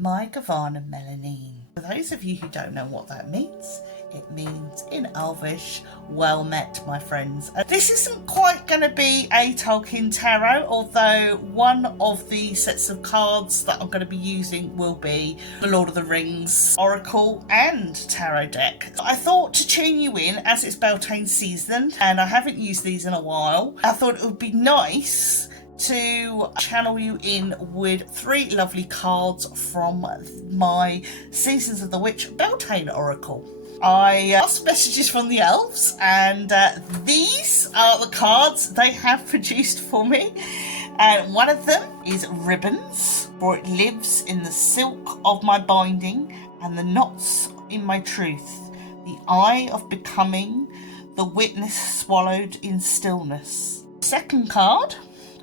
My Gavana Melanine. For those of you who don't know what that means, it means in Elvish, well met, my friends. This isn't quite going to be a Tolkien tarot, although one of the sets of cards that I'm going to be using will be the Lord of the Rings Oracle and Tarot deck. I thought to tune you in, as it's Beltane season, and I haven't used these in a while, I thought it would be nice to channel you in with 3 lovely cards from my Seasons of the Witch Beltane Oracle. I asked messages from the Elves, and these are the cards they have produced for me. And one of them is Ribbons, for it lives in the silk of my binding and the knots in my truth, the eye of becoming, the witness swallowed in stillness. Second card.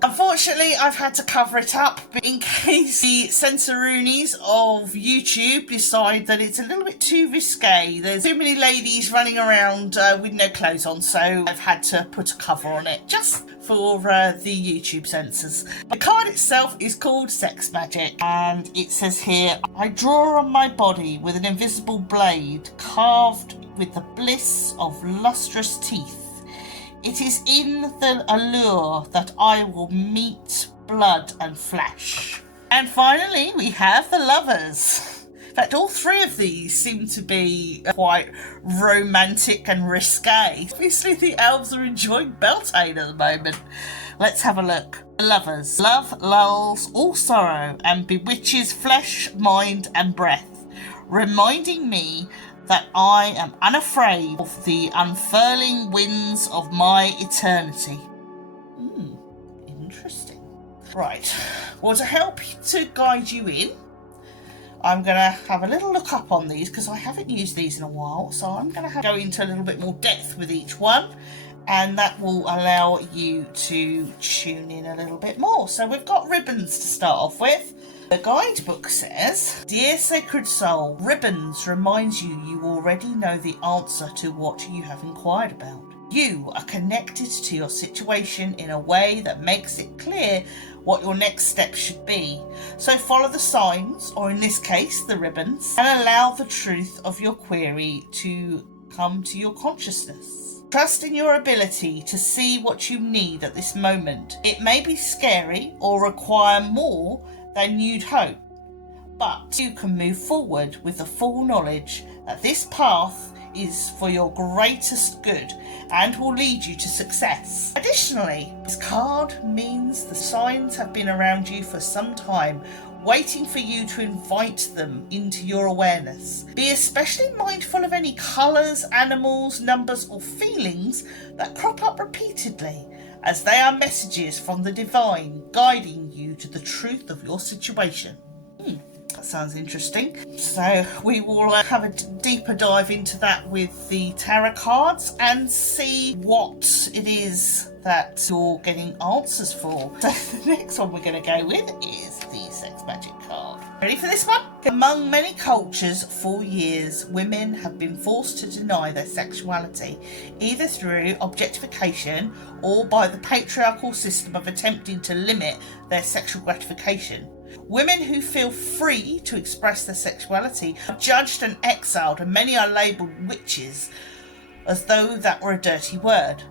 Unfortunately, I've had to cover it up in case the censorunis of YouTube decide that it's a little bit too risque. There's too many ladies running around with no clothes on, so I've had to put a cover on it just for the YouTube censors. The card itself is called Sex Magick, and it says here, I draw on my body with an invisible blade carved with the bliss of lustrous teeth. It is in the allure that I will meet blood and flesh. And finally, we have the Lovers. In fact, all 3 of these seem to be quite romantic and risque. Obviously, the Elves are enjoying Beltane at the moment. Let's have a look. The Lovers. Love lulls all sorrow and bewitches flesh, mind and breath, reminding me that I am unafraid of the unfurling winds of my eternity. Interesting. Right, well, to help to guide you in, I'm going to have a little look up on these because I haven't used these in a while, so I'm going to go into a little bit more depth with each one, and that will allow you to tune in a little bit more. So we've got Ribbons to start off with. The guidebook says, Dear Sacred Soul, Ribbons reminds you already know the answer to what you have inquired about. You are connected to your situation in a way that makes it clear what your next step should be. So follow the signs, or in this case, the ribbons, and allow the truth of your query to come to your consciousness. Trust in your ability to see what you need at this moment. It may be scary or require more than you'd hope, but you can move forward with the full knowledge that this path is for your greatest good and will lead you to success. Additionally, this card means the signs have been around you for some time, waiting for you to invite them into your awareness. Be especially mindful of any colours, animals, numbers or feelings that crop up repeatedly, as they are messages from the divine guiding you to the truth of your situation. That sounds interesting. So we will have a deeper dive into that with the tarot cards and see what it is that you're getting answers for. So the next one we're going to go with is the Sex Magick card. Ready for this one? Among many cultures for years, women have been forced to deny their sexuality, either through objectification or by the patriarchal system of attempting to limit their sexual gratification. Women who feel free to express their sexuality are judged and exiled, and many are labelled witches, as though that were a dirty word.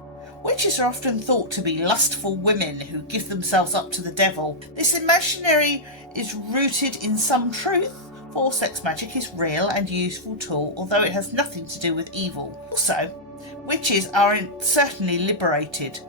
Witches are often thought to be lustful women who give themselves up to the devil. This imaginary is rooted in some truth, for sex magic is real and useful tool, although it has nothing to do with evil. Also, witches are certainly liberated,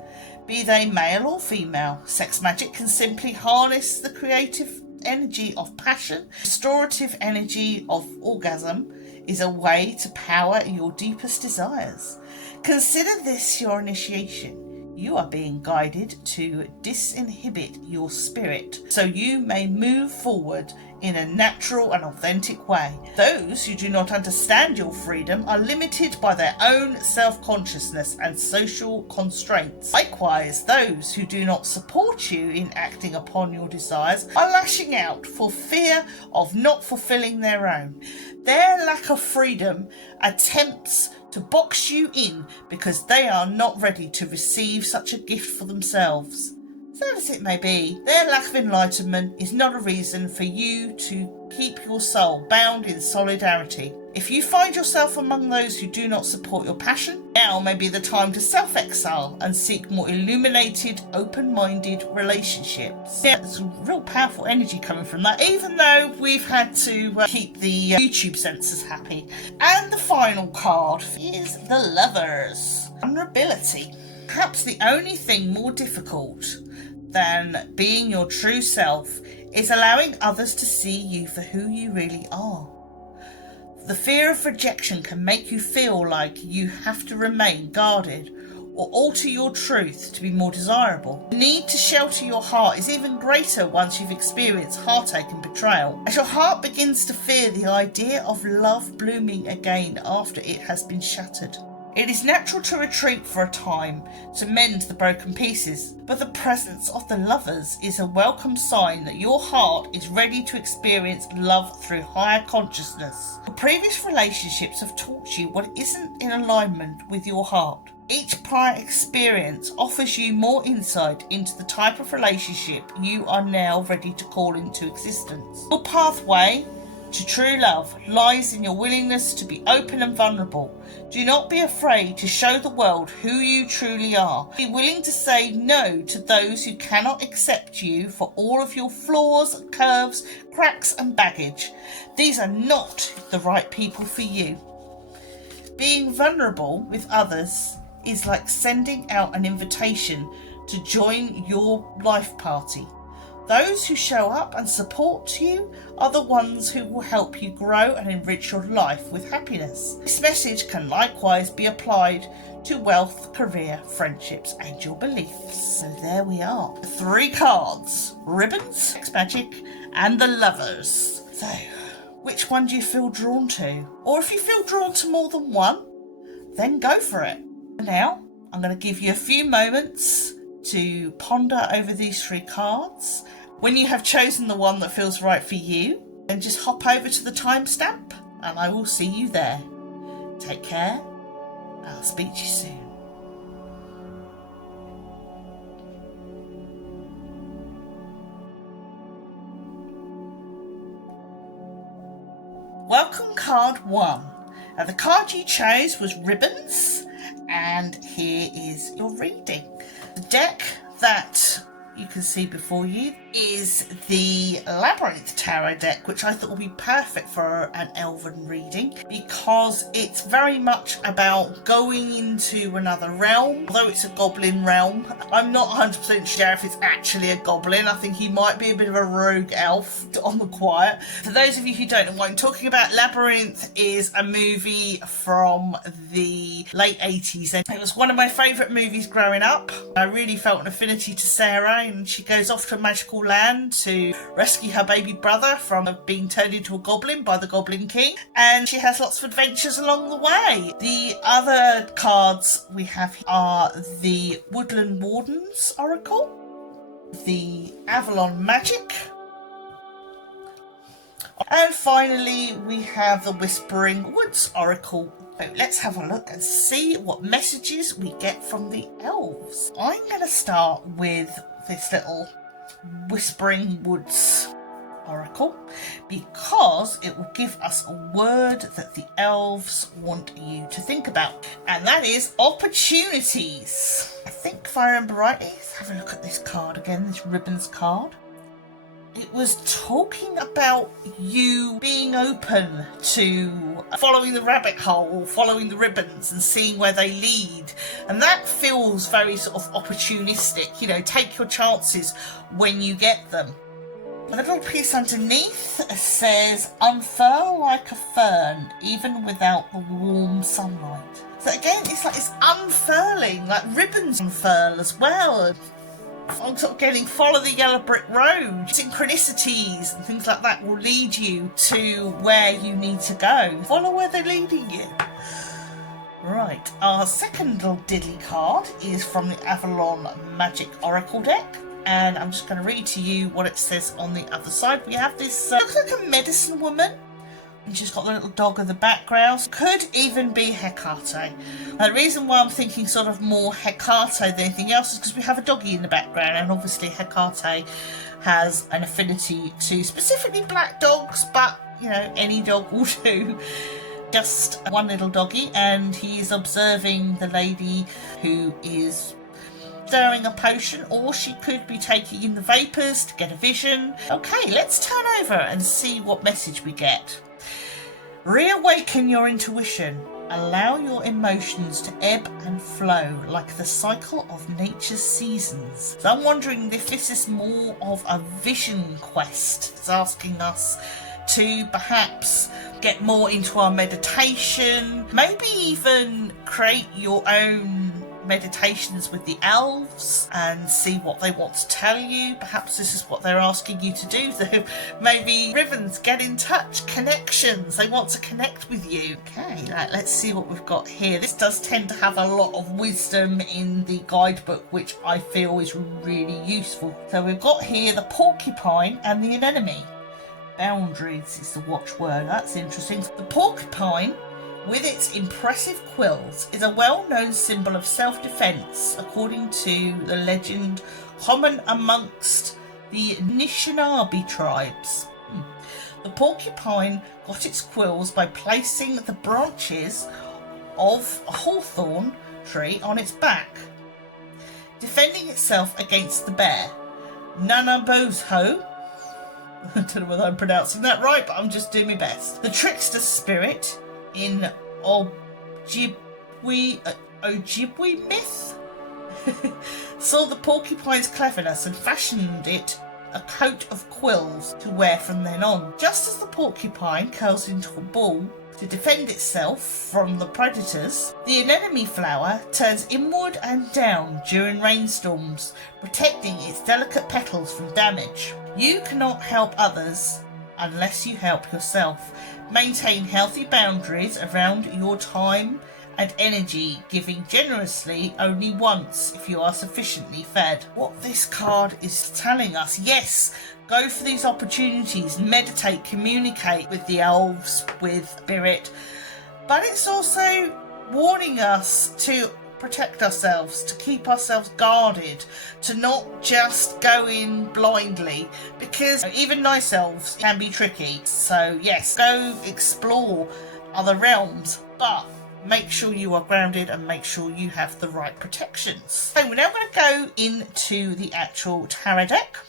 be they male or female. Sex magic can simply harness the creative energy of passion. Restorative energy of orgasm is a way to power your deepest desires. Consider this your initiation. You are being guided to disinhibit your spirit so you may move forward in a natural and authentic way. Those who do not understand your freedom are limited by their own self-consciousness and social constraints. Likewise, those who do not support you in acting upon your desires are lashing out for fear of not fulfilling their own. Their lack of freedom attempts to box you in because they are not ready to receive such a gift for themselves. Sad as it may be, their lack of enlightenment is not a reason for you to keep your soul bound in solidarity. If you find yourself among those who do not support your passion, now may be the time to self-exile and seek more illuminated, open-minded relationships. Yeah, there's real powerful energy coming from that, even though we've had to keep the YouTube censors happy. And the final card is the Lovers. Vulnerability. Perhaps the only thing more difficult than being your true self is allowing others to see you for who you really are. The fear of rejection can make you feel like you have to remain guarded or alter your truth to be more desirable. The need to shelter your heart is even greater once you've experienced heartache and betrayal, as your heart begins to fear the idea of love blooming again after it has been shattered. It is natural to retreat for a time to mend the broken pieces, but the presence of the Lovers is a welcome sign that your heart is ready to experience love through higher consciousness. Your previous relationships have taught you what isn't in alignment with your heart. Each prior experience offers you more insight into the type of relationship you are now ready to call into existence. Your pathway to true love lies in your willingness to be open and vulnerable. Do not be afraid to show the world who you truly are. Be willing to say no to those who cannot accept you for all of your flaws, curves, cracks and baggage. These are not the right people for you. Being vulnerable with others is like sending out an invitation to join your life party. Those who show up and support you are the ones who will help you grow and enrich your life with happiness. This message can likewise be applied to wealth, career, friendships and your beliefs. So there we are. 3 cards. Ribbons, Sex Magick and the Lovers. So, which one do you feel drawn to? Or if you feel drawn to more than one, then go for it. Now, I'm going to give you a few moments to ponder over these 3 cards. When you have chosen the one that feels right for you, then just hop over to the timestamp and I will see you there. Take care. I'll speak to you soon. Welcome card 1. Now the card you chose was Ribbons, and here is your reading. The deck that you can see before you is the Labyrinth Tarot deck, which I thought would be perfect for an elven reading because it's very much about going into another realm. Although it's a goblin realm, I'm not 100% sure if it's actually a goblin. I think he might be a bit of a rogue elf on the quiet. For those of you who don't know what I'm talking about, Labyrinth is a movie from the late 80s and it was one of my favourite movies growing up. I really felt an affinity to Sarah, and she goes off to a magical land to rescue her baby brother from being turned into a goblin by the Goblin King, and she has lots of adventures along the way. The other cards we have are the Woodland Wardens Oracle, the Avalon Magic, and finally we have the Whispering Woods Oracle. So let's have a look and see what messages we get from the elves. I'm going to start with this little Whispering Woods Oracle because it will give us a word that the elves want you to think about, and that is opportunities. I think if I remember rightly, let's have a look at this card again, this ribbons card. It was talking about you being open to following the rabbit hole, following the ribbons and seeing where they lead. And that feels very sort of opportunistic, you know, take your chances when you get them. The little piece underneath says, unfurl like a fern, even without the warm sunlight. So again, it's like it's unfurling, like ribbons unfurl as well. I'm sort of getting follow the yellow brick road. Synchronicities and things like that will lead you to where you need to go. Follow where they're leading you. Right, our second little diddly card is from the Avalon Magic Oracle deck. And I'm just going to read to you what it says on the other side. We have this, looks like a medicine woman And she's got the little dog in the background. Could even be Hecate. The reason why I'm thinking sort of more Hecate than anything else is because we have a doggy in the background, and obviously Hecate has an affinity to specifically black dogs, but you know, any dog will do. Just one little doggy, and he is observing the lady who is stirring a potion, or she could be taking in the vapours to get a vision. Okay, let's turn over and see what message we get. Reawaken your intuition. Allow your emotions to ebb and flow like the cycle of nature's seasons. So I'm wondering if this is more of a vision quest. It's asking us to perhaps get more into our meditation, maybe even create your own meditations with the elves and see what they want to tell you. Perhaps this is what they're asking you to do. So maybe ribbons, get in touch, connections, they want to connect with you. Okay, let's see what we've got here. This does tend to have a lot of wisdom in the guidebook, which I feel is really useful. So we've got here the porcupine and the anemone. Boundaries is the watchword. That's interesting. The porcupine, with its impressive quills, is a well-known symbol of self-defense, according to the legend common amongst the Anishinaabe tribes. The porcupine got its quills by placing the branches of a hawthorn tree on its back, defending itself against the bear. Nanabozho, I don't know whether I'm pronouncing that right, but I'm just doing my best. The trickster spirit in Ojibwe myth saw the porcupine's cleverness and fashioned it a coat of quills to wear from then on. Just as the porcupine curls into a ball to defend itself from the predators, the anemone flower turns inward and down during rainstorms, protecting its delicate petals from damage. You cannot help others unless you help yourself. Maintain healthy boundaries around your time and energy, giving generously only once if you are sufficiently fed. What this card is telling us, yes, go for these opportunities, meditate, communicate with the elves, with spirit, but it's also warning us to protect ourselves, to keep ourselves guarded, to not just go in blindly, because even nice elves can be tricky. So yes, go explore other realms, but make sure you are grounded and make sure you have the right protections. So we're now going to go into the actual tarot deck.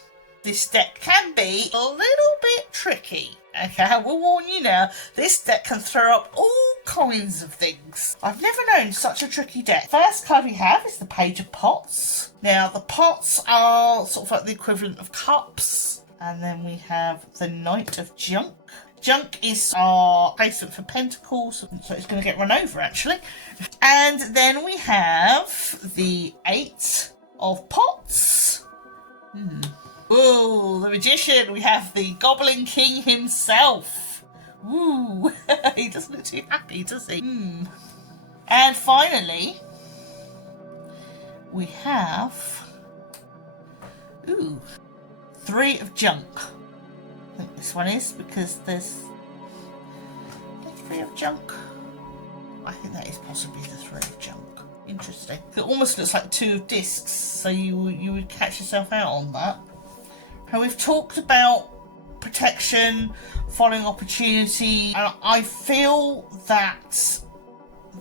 This deck can be a little bit tricky. Okay, I will warn you now, this deck can throw up all kinds of things. I've never known such a tricky deck. First card we have is the Page of Pots. Now, the pots are sort of like the equivalent of cups. And then we have the Knight of Junk. Junk is our placement for pentacles, so it's going to get run over, actually. And then we have the Eight of Pots. Ooh, the Magician. We have the Goblin King himself. Ooh, he doesn't look too happy, does he? And finally, we have Three of Junk. I think this one is, because there's Three of Junk. I think that is possibly the Three of Junk. Interesting. It almost looks like Two of Discs, so you would catch yourself out on that. Now, we've talked about protection, following opportunity, and I feel that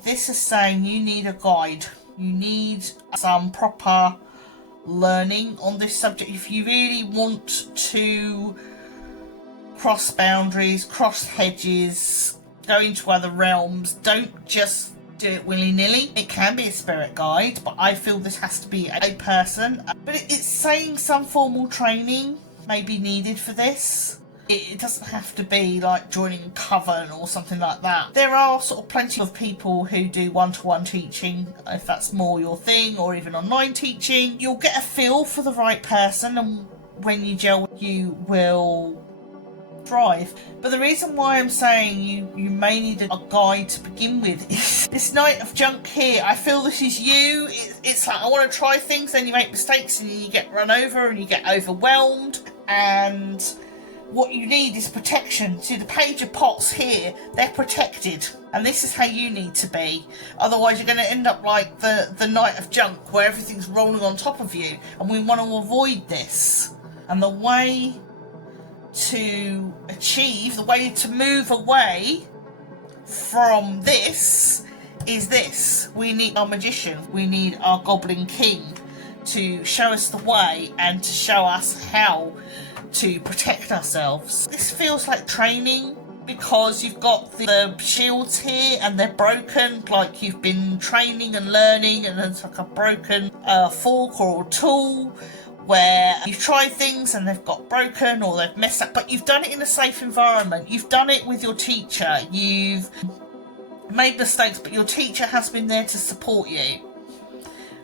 this is saying you need a guide. You need some proper learning on this subject. If you really want to cross boundaries, cross hedges, go into other realms, don't just do it willy-nilly. It can be a spirit guide, but I feel this has to be a person. But it's saying some formal training may be needed for this. It doesn't have to be like joining a coven or something like that. There are sort of plenty of people who do one-to-one teaching, if that's more your thing, or even online teaching. You'll get a feel for the right person, and when you gel, you will thrive. But the reason why I'm saying you may need a guide to begin with is this Knight of Junk here. I feel this is you. It's like, I want to try things, then you make mistakes and you get run over and you get overwhelmed, and what you need is protection. See the Page of Pots here, they're protected. And this is how you need to be. Otherwise you're going to end up like the Knight of Junk, where everything's rolling on top of you. And we want to avoid this. And the way to achieve, the way to move away from this is this. We need our magician, we need our Goblin King to show us the way and to show us how to protect ourselves. This feels like training because you've got the shields here and they're broken, like you've been training and learning, and it's like a broken fork or a tool where you've tried things and they've got broken or they've messed up, but you've done it in a safe environment. You've done it with your teacher. You've made mistakes, but your teacher has been there to support you.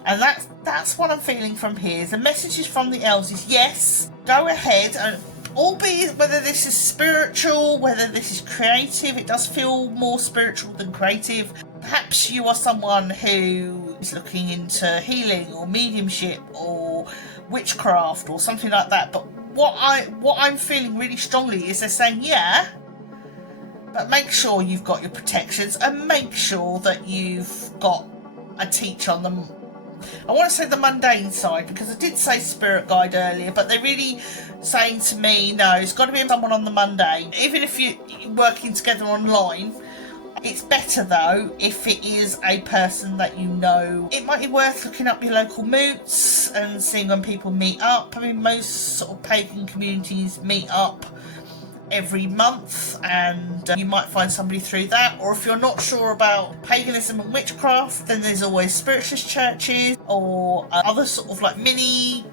And that's what I'm feeling from here. The messages from the elves is yes, go ahead, and albeit whether this is spiritual, whether this is creative, it does feel more spiritual than creative. Perhaps you are someone who is looking into healing or mediumship or witchcraft or something like that. But what I'm feeling really strongly is they're saying, yeah, but make sure you've got your protections and make sure that you've got a teach on them. I want to say the mundane side because I did say spirit guide earlier, but they're really saying to me, no, it's got to be someone on the mundane. Even if you're working together online, it's better though if it is a person that you know. It might be worth looking up your local moots and seeing when people meet up. I mean, most sort of pagan communities meet up every month, and you might find somebody through that. Or if you're not sure about paganism and witchcraft, then there's always spiritualist churches or other sort of like mini,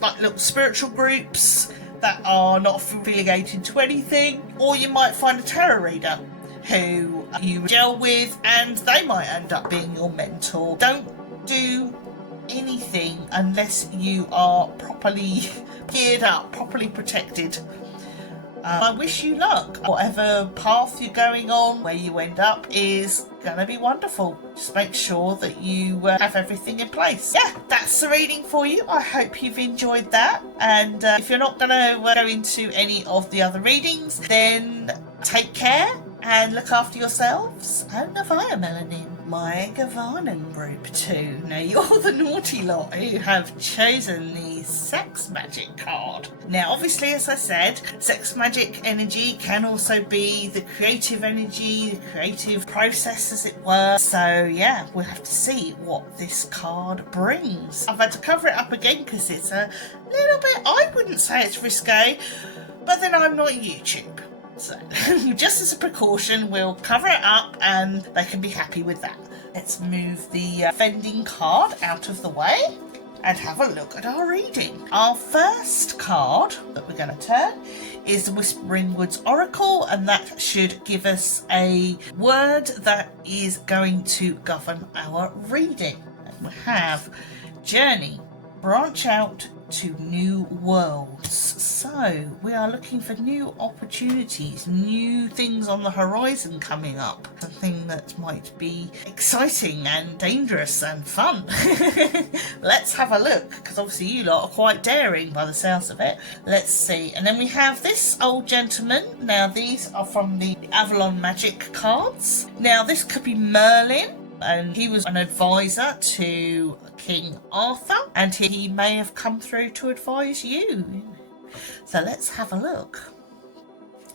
like little spiritual groups that are not affiliated to anything. Or you might find a tarot reader who you gel with and they might end up being your mentor. Don't do anything unless you are properly geared up, properly protected. I wish you luck. Whatever path you're going on, where you end up is going to be wonderful. Just make sure that you have everything in place. Yeah, that's the reading for you. I hope you've enjoyed that. And if you're not going to go into any of the other readings, then take care and look after yourselves. And Navaya Melanin, my Gavanan group too. Now you're the naughty lot who have chosen the Sex Magick card. Now obviously, as I said, Sex Magick energy can also be the creative energy, the creative process as it were. So yeah, we'll have to see what this card brings. I've had to cover it up again because it's a little bit, I wouldn't say it's risque, but then I'm not YouTube. So just as a precaution, we'll cover it up and they can be happy with that. Let's move the vending card out of the way and have a look at our reading. Our first card that we're going to turn is the Whispering Woods Oracle, and that should give us a word that is going to govern our reading. And we have Journey, branch out to new worlds. So we are looking for new opportunities, new things on the horizon coming up, something that might be exciting and dangerous and fun. Let's have a look, because obviously you lot are quite daring by the sounds of it. Let's see. And then we have this old gentleman. Now these are from the Avalon Magic cards. Now this could be Merlin, and he was an advisor to King Arthur, and he may have come through to advise you. So let's have a look.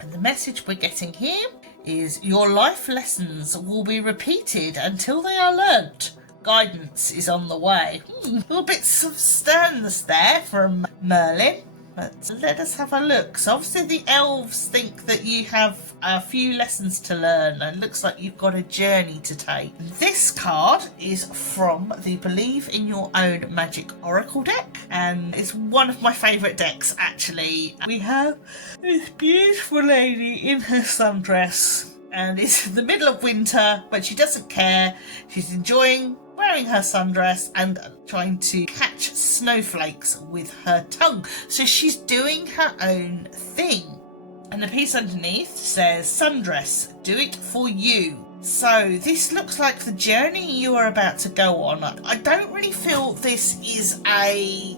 And the message we're getting here is your life lessons will be repeated until they are learnt. Guidance is on the way. Little bits of sternness there from Merlin. But let us have a look. So obviously the elves think that you have a few lessons to learn, and it looks like you've got a journey to take. This card is from the Believe in Your Own Magic Oracle deck, and it's one of my favourite decks actually. We have this beautiful lady in her sundress, and it's the middle of winter, but she doesn't care. She's enjoying wearing her sundress and trying to catch snowflakes with her tongue. So she's doing her own thing. And the piece underneath says, sundress, do it for you. So this looks like the journey you are about to go on. I don't really feel this is a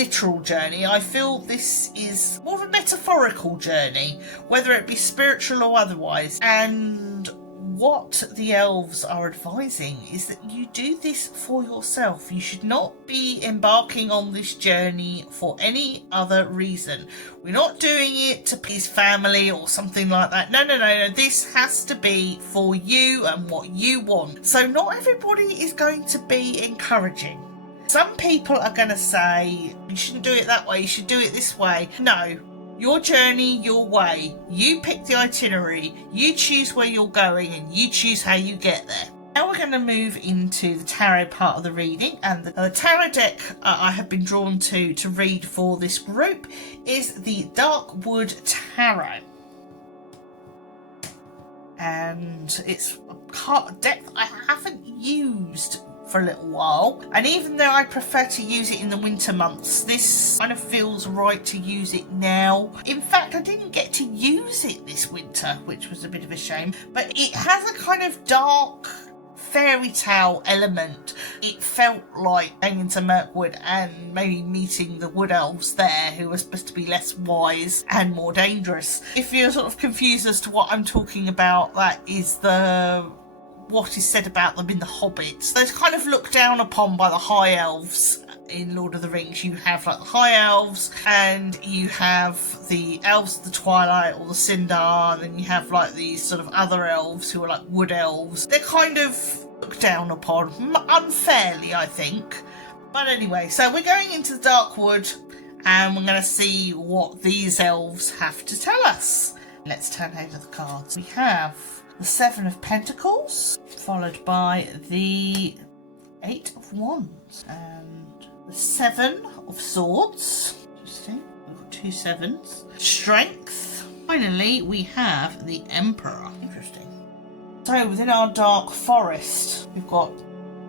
literal journey. I feel this is more of a metaphorical journey, whether it be spiritual or otherwise. And what the elves are advising is that you do this for yourself. You should not be embarking on this journey for any other reason. We're not doing it to please family or something like that. No. This has to be for you and what you want. So not everybody is going to be encouraging. Some people are going to say, you shouldn't do it that way, you should do it this way. No. Your journey, your way. You pick the itinerary, you choose where you're going, and you choose how you get there. Now we're going to move into the tarot part of the reading, and the tarot deck I have been drawn to read for this group is the Darkwood Tarot. And it's a deck I haven't used for a little while, and even though I prefer to use it in the winter months, this kind of feels right to use it now. In fact, I didn't get to use it this winter, which was a bit of a shame, but it has a kind of dark fairy tale element. It felt like going into Mirkwood and maybe meeting the wood elves there, who are supposed to be less wise and more dangerous. If you're sort of confused as to what I'm talking about, that is what is said about them in The Hobbit. They're kind of looked down upon by the High Elves in Lord of the Rings. You have like the High Elves, and you have the Elves of the Twilight or the Sindar, and then you have like these sort of other elves who are like wood elves. They're kind of looked down upon, unfairly I think. But anyway, so we're going into the Darkwood, and we're going to see what these elves have to tell us. Let's turn over the cards. We have the Seven of Pentacles, followed by the Eight of Wands, and the Seven of Swords. Interesting. We've got 2 sevens. Strength. Finally, we have the Emperor. Interesting. So within our dark forest, we've got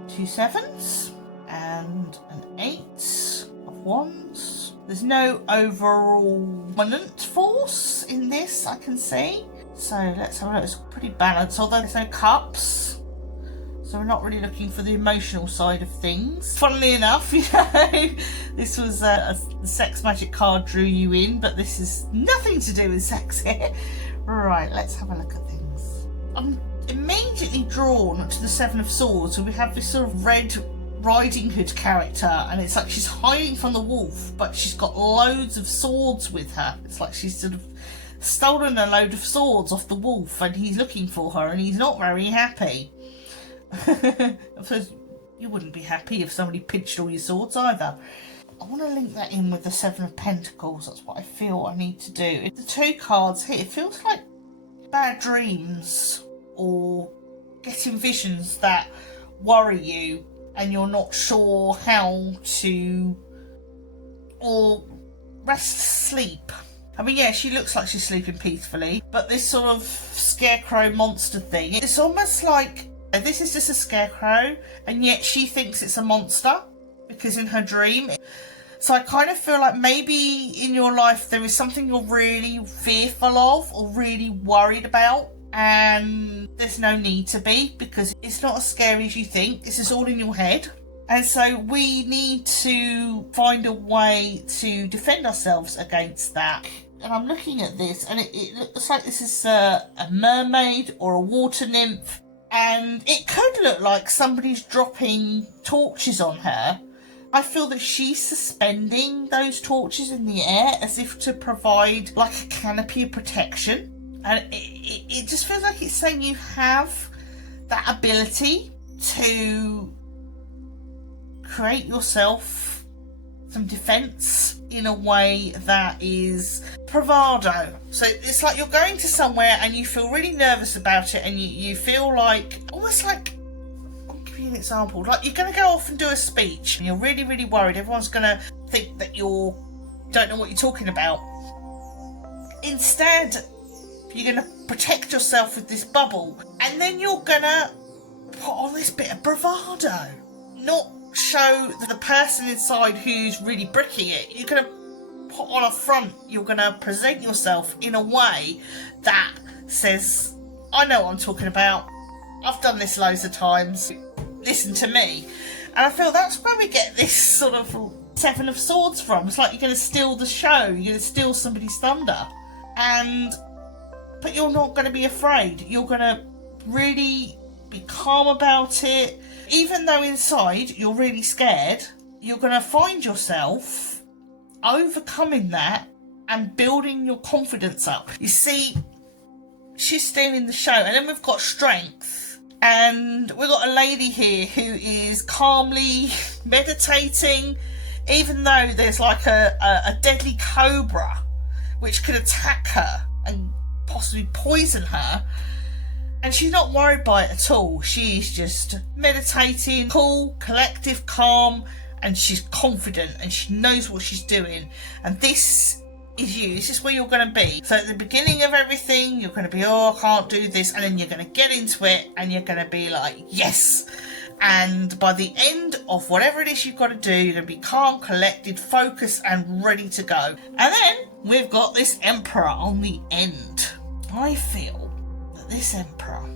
2 sevens and an 8 of Wands. There's no overall dominant force in this, I can see. So let's have a look. It's pretty balanced, although there's no cups. So we're not really looking for the emotional side of things. Funnily enough, this was the Sex Magick card drew you in, but this is nothing to do with sex here. Right, let's have a look at things. I'm immediately drawn to the Seven of Swords, so we have this sort of Red Riding Hood character, and it's like she's hiding from the wolf, but she's got loads of swords with her. It's like she's sort of stolen a load of swords off the wolf, and he's looking for her, and he's not very happy. I suppose you wouldn't be happy if somebody pinched all your swords either. I want to link that in with the Seven of Pentacles. That's what I feel I need to do. The 2 cards here, it feels like bad dreams or getting visions that worry you and you're not sure how to or rest sleep. I mean, yeah, she looks like she's sleeping peacefully, but this sort of scarecrow monster thing, it's almost like this is just a scarecrow, and yet she thinks it's a monster because in her dream. So I kind of feel like maybe in your life there is something you're really fearful of or really worried about, and there's no need to be, because it's not as scary as you think. This is all in your head. And so we need to find a way to defend ourselves against that. And I'm looking at this, and it looks like this is a mermaid or a water nymph. And it could look like somebody's dropping torches on her. I feel that she's suspending those torches in the air as if to provide like a canopy of protection. And it just feels like it's saying you have that ability to create yourself some defense in a way that is bravado. So it's like you're going to somewhere and you feel really nervous about it, and you feel like, almost like, I'll give you an example, like you're going to go off and do a speech and you're really, really worried. Everyone's going to think that you don't know what you're talking about. Instead, you're going to protect yourself with this bubble, and then you're going to put on this bit of bravado, not show the person inside who's really bricking it. You're going to put on a front. You're going to present yourself in a way that says, I know what I'm talking about. I've done this loads of times. Listen to me. And I feel that's where we get this sort of Seven of Swords from. It's like you're going to steal the show, you're going to steal somebody's thunder. But you're not going to be afraid. You're going to really be calm about it. Even though inside you're really scared, you're going to find yourself overcoming that and building your confidence up. You see, she's stealing the show. And then we've got strength. And we've got a lady here who is calmly meditating, even though there's like a deadly cobra which could attack her and possibly poison her. And she's not worried by it at all. She's just meditating, cool, collective, calm, and she's confident and she knows what she's doing. And this is you. This is where you're going to be. So at the beginning of everything, you're going to be, oh, I can't do this. And then you're going to get into it and you're going to be like, yes. And by the end of whatever it is you've got to do, you're going to be calm, collected, focused, and ready to go. And then we've got this Emperor on the end. I feel that this Emperor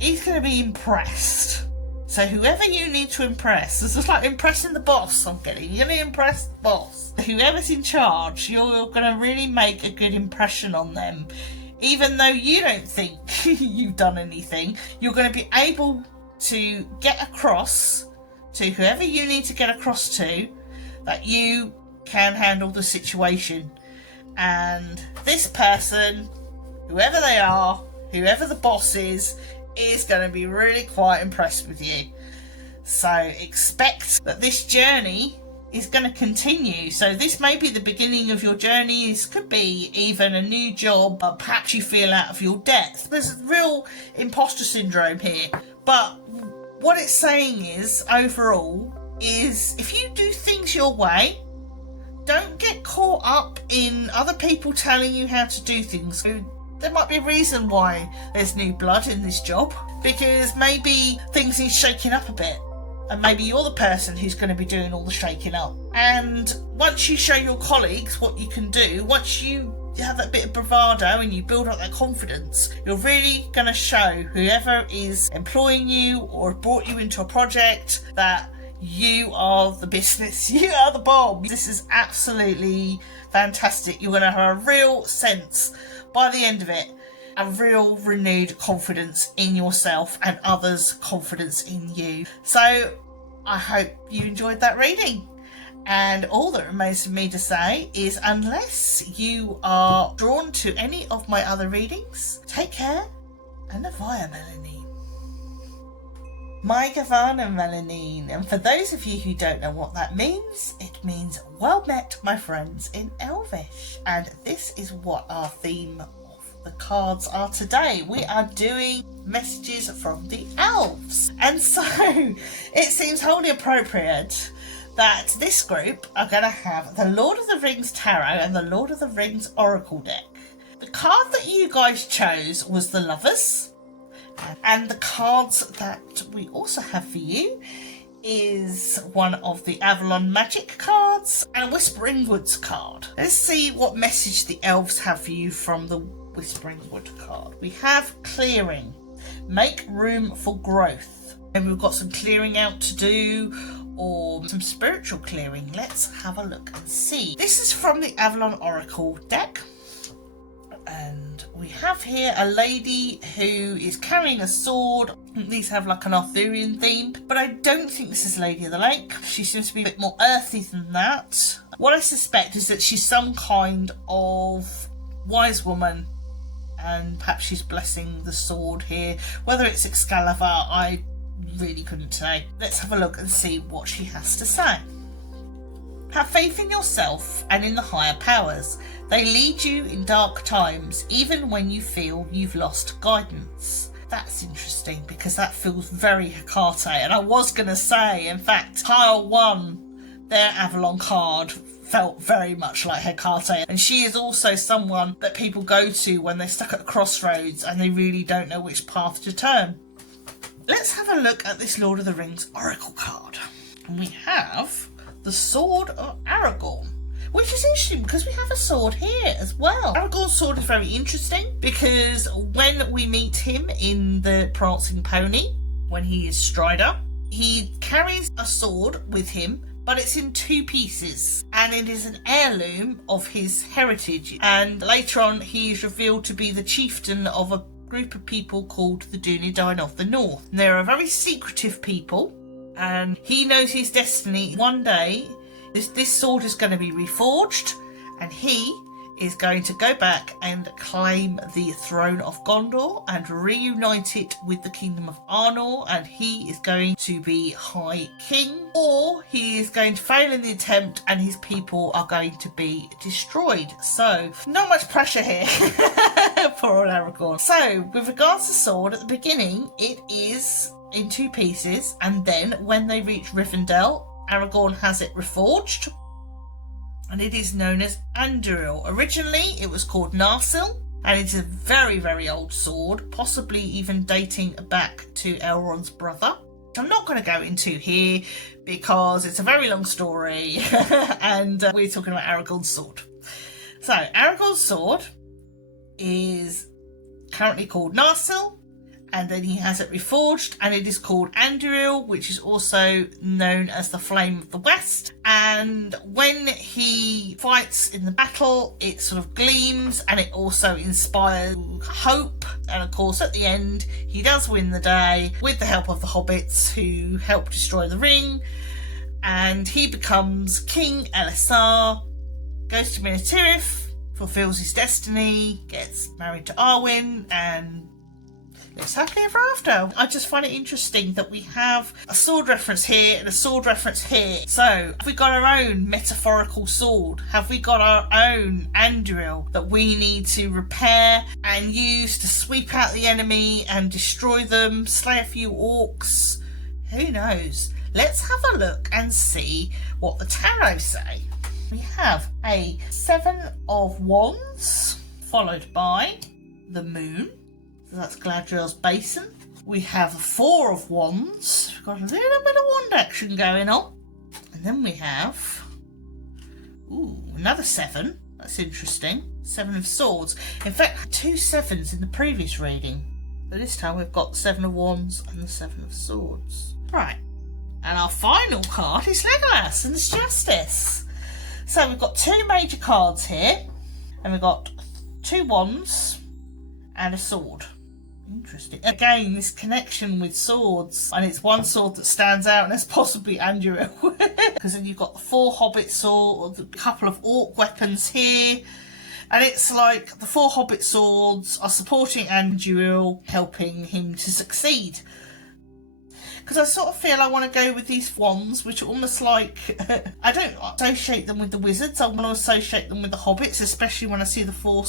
is going to be impressed. So whoever you need to impress, this is like impressing the boss, I'm getting. You're going to impress the boss. Whoever's in charge, you're going to really make a good impression on them. Even though you don't think you've done anything, you're going to be able to get across to whoever you need to get across to that you can handle the situation. And this person, whoever they are, whoever the boss is going to be really quite impressed with you. So expect that this journey is going to continue. So this may be the beginning of your journey. This could be even a new job, or perhaps you feel out of your depth. There's real imposter syndrome here. But what it's saying is, overall, is if you do things your way, don't get caught up in other people telling you how to do things. There might be a reason why there's new blood in this job, because maybe things need shaking up a bit. And maybe you're the person who's going to be doing all the shaking up. And once you show your colleagues what you can do, once you have that bit of bravado and you build up that confidence, you're really going to show whoever is employing you or brought you into a project that you are the business, you are the bomb. This is absolutely fantastic. You're going to have a real sense by the end of it, a real renewed confidence in yourself and others' confidence in you. So I hope you enjoyed that reading. And all that remains for me to say is, unless you are drawn to any of my other readings, take care and avaya Melanine. My Gavana Melanine. And for those of you who don't know what that means, it means well met, my friends, in Elvish. And this is what our theme of the cards are today. We are doing messages from the elves. And so it seems wholly appropriate that this group are going to have the Lord of the Rings Tarot and the Lord of the Rings Oracle deck. The card that you guys chose was the Lovers, and the cards that we also have for you is one of the Avalon Magic cards and a Whispering Woods card. Let's see what message the elves have for you from the Whispering Wood card. We have clearing, make room for growth, and we've got some clearing out to do, or some spiritual clearing. Let's have a look and see. This is from the Avalon Oracle deck, and we have here a lady who is carrying a sword. These have like an Arthurian theme, but I don't think this is Lady of the Lake. She seems to be a bit more earthy than that. What I suspect is that she's some kind of wise woman, and perhaps she's blessing the sword here. Whether it's Excalibur, I really couldn't say. Let's have a look and see what she has to say. Have faith in yourself and in the higher powers. They lead you in dark times, even when you feel you've lost guidance. That's interesting, because that feels very Hecate. And I was going to say, in fact, Pile 1, their Avalon card, felt very much like Hecate. And she is also someone that people go to when they're stuck at the crossroads and they really don't know which path to turn. Let's have a look at this Lord of the Rings Oracle card. And we have the Sword of Aragorn, which is interesting because we have a sword here as well. Aragorn's sword is very interesting because when we meet him in the Prancing Pony, when he is Strider, he carries a sword with him, but it's in 2 pieces, and it is an heirloom of his heritage. And later on, he is revealed to be the chieftain of a group of people called the Dunedain of the North. And they're a very secretive people, and he knows his destiny. One day, this sword is going to be reforged, and he is going to go back and claim the throne of Gondor and reunite it with the kingdom of Arnor, and he is going to be High King, or he is going to fail in the attempt and his people are going to be destroyed. So, not much pressure here for Aragorn. So, with regards to sword, at the beginning, it is in 2 pieces, and then when they reach Rivendell, Aragorn has it reforged, and it is known as Anduril. Originally, it was called Narsil, and it's a very, very old sword, possibly even dating back to Elrond's brother. I'm not going to go into here because it's a very long story, and we're talking about Aragorn's sword. So, Aragorn's sword is currently called Narsil, and then he has it reforged, and it is called Anduril, which is also known as the Flame of the West. And when he fights in the battle, it sort of gleams, and it also inspires hope. And of course, at the end, he does win the day with the help of the hobbits who help destroy the ring, and he becomes King Elisar, goes to Minas Tirith, fulfills his destiny, gets married to Arwen, and it's happily ever after. I just find it interesting that we have a sword reference here and a sword reference here. So, have we got our own metaphorical sword? Have we got our own Anduril that we need to repair and use to sweep out the enemy and destroy them, slay a few orcs? Who knows? Let's have a look and see what the tarot say. We have a 7 of Wands, followed by the Moon. So that's Galadriel's basin. We have a 4 of Wands. We've got a little bit of wand action going on. And then we have another 7. That's interesting. 7 of Swords. In fact, 2 7s in the previous reading. But this time we've got the 7 of Wands and the 7 of Swords. Right. And our final card is Legolas and it's Justice. So we've got 2 major cards here. And we've got 2 wands and a sword. Interesting. Again, this connection with swords, and it's one sword that stands out, and it's possibly Anduril. Because then you've got the 4 hobbit swords, a couple of orc weapons here, and it's like the 4 hobbit swords are supporting Anduril, helping him to succeed. Because I sort of feel I want to go with these wands, which are almost like I don't associate them with the wizards. I want to associate them with the hobbits, especially when I see the 4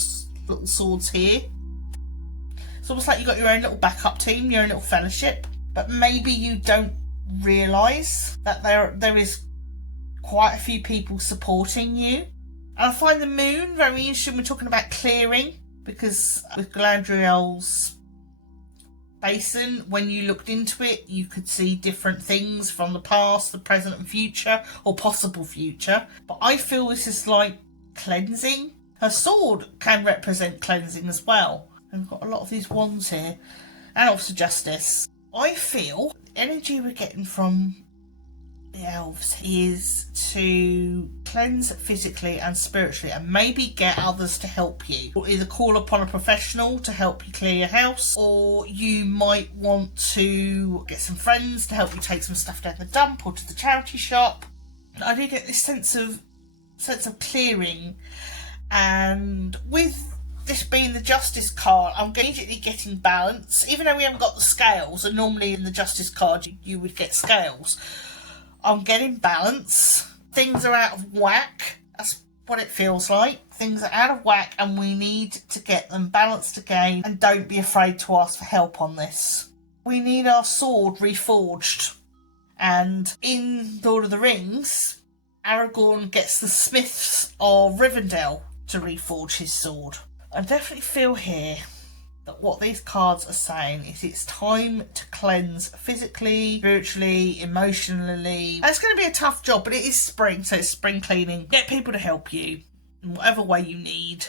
little swords here. It's almost like you've got your own little backup team, your own little fellowship, but maybe you don't realise that there is quite a few people supporting you. And I find the Moon very interesting. We're talking about clearing, because with Galadriel's basin, when you looked into it, you could see different things from the past, the present and future, or possible future. But I feel this is like cleansing. Her sword can represent cleansing as well. And we've got a lot of these wands here. And also Justice. I feel the energy we're getting from the elves is to cleanse physically and spiritually, and maybe get others to help you. Or either call upon a professional to help you clear your house, or you might want to get some friends to help you take some stuff down the dump or to the charity shop. And I do get this sense of clearing, and with this being the Justice card, I'm immediately getting balance. Even though we haven't got the scales, and normally in the Justice card you would get scales, I'm getting balance. Things are out of whack. That's what it feels like. Things are out of whack and we need to get them balanced again, and don't be afraid to ask for help on this. We need our sword reforged. And in Lord of the Rings, Aragorn gets the smiths of Rivendell to reforge his sword. I definitely feel here that what these cards are saying is it's time to cleanse physically, spiritually, emotionally. And it's going to be a tough job, but it is spring, so it's spring cleaning. Get people to help you in whatever way you need,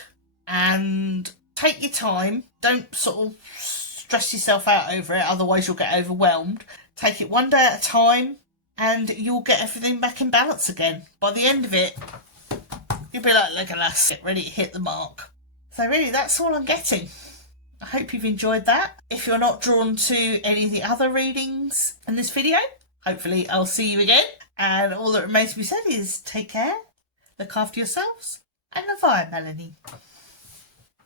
and take your time. Don't sort of stress yourself out over it, otherwise you'll get overwhelmed. Take it one day at a time, and you'll get everything back in balance again. By the end of it, you'll be like, look at us, get ready to hit the mark. So really, that's all I'm getting. I hope you've enjoyed that. If you're not drawn to any of the other readings in this video, hopefully I'll see you again. And all that remains to be said is take care, look after yourselves, and love, Melanie.